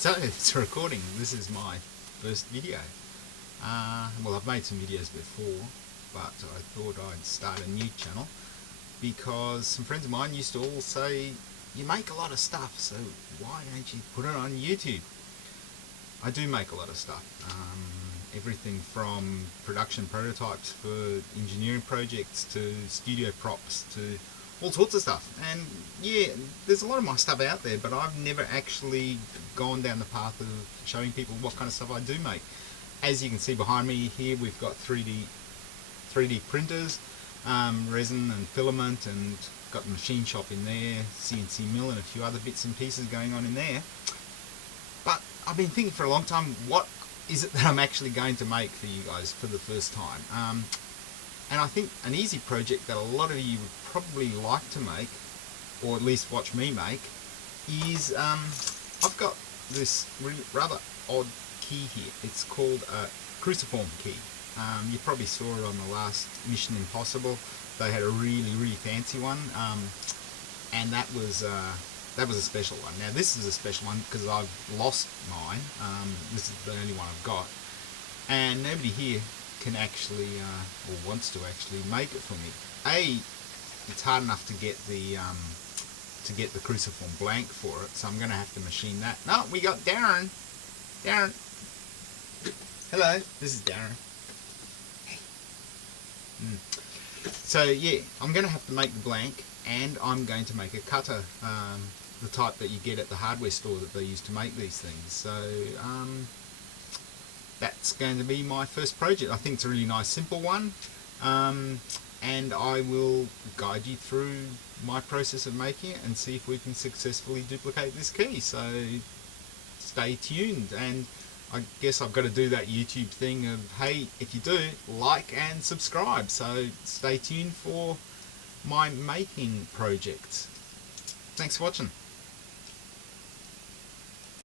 So it's recording. This is my first video. Well, I've made some videos before, but I thought I'd start a new channel because some friends of mine used to all say, you make a lot of stuff, so why don't you put it on YouTube? I do make a lot of stuff. Everything from production prototypes for engineering projects to studio props to all sorts of stuff. And yeah, there's a lot of my stuff out there, but I've never actually gone down the path of showing people what kind of stuff I do make. As you can see behind me here, we've got 3D printers, resin and filament, and got the machine shop in there, CNC mill, and a few other bits and pieces going on in there. But I've been thinking for a long time, what is it that I'm actually going to make for you guys for the first time? And I think an easy project that a lot of you would probably like to make, or at least watch me make, is I've got this rather odd key here. It's called a cruciform key. You probably saw it on the last Mission Impossible. They had a really fancy one, and that was a special one. Now this is a special one because I've lost mine. This is the only one I've got, and nobody here can actually or wants to actually make it for me. It's hard enough to get the cruciform blank for it, so I'm going to have to machine that. No, we got Darren. Darren. Hello, this is Darren. Hey. So yeah, I'm going to have to make the blank, and I'm going to make a cutter, the type that you get at the hardware store that they use to make these things. So that's going to be my first project. I think it's a really nice simple one, and I will guide you through my process of making it and see if we can successfully duplicate this key. So stay tuned, and I guess I've got to do that YouTube thing of, hey, if you do, like and subscribe. So stay tuned for my making project. Thanks for watching.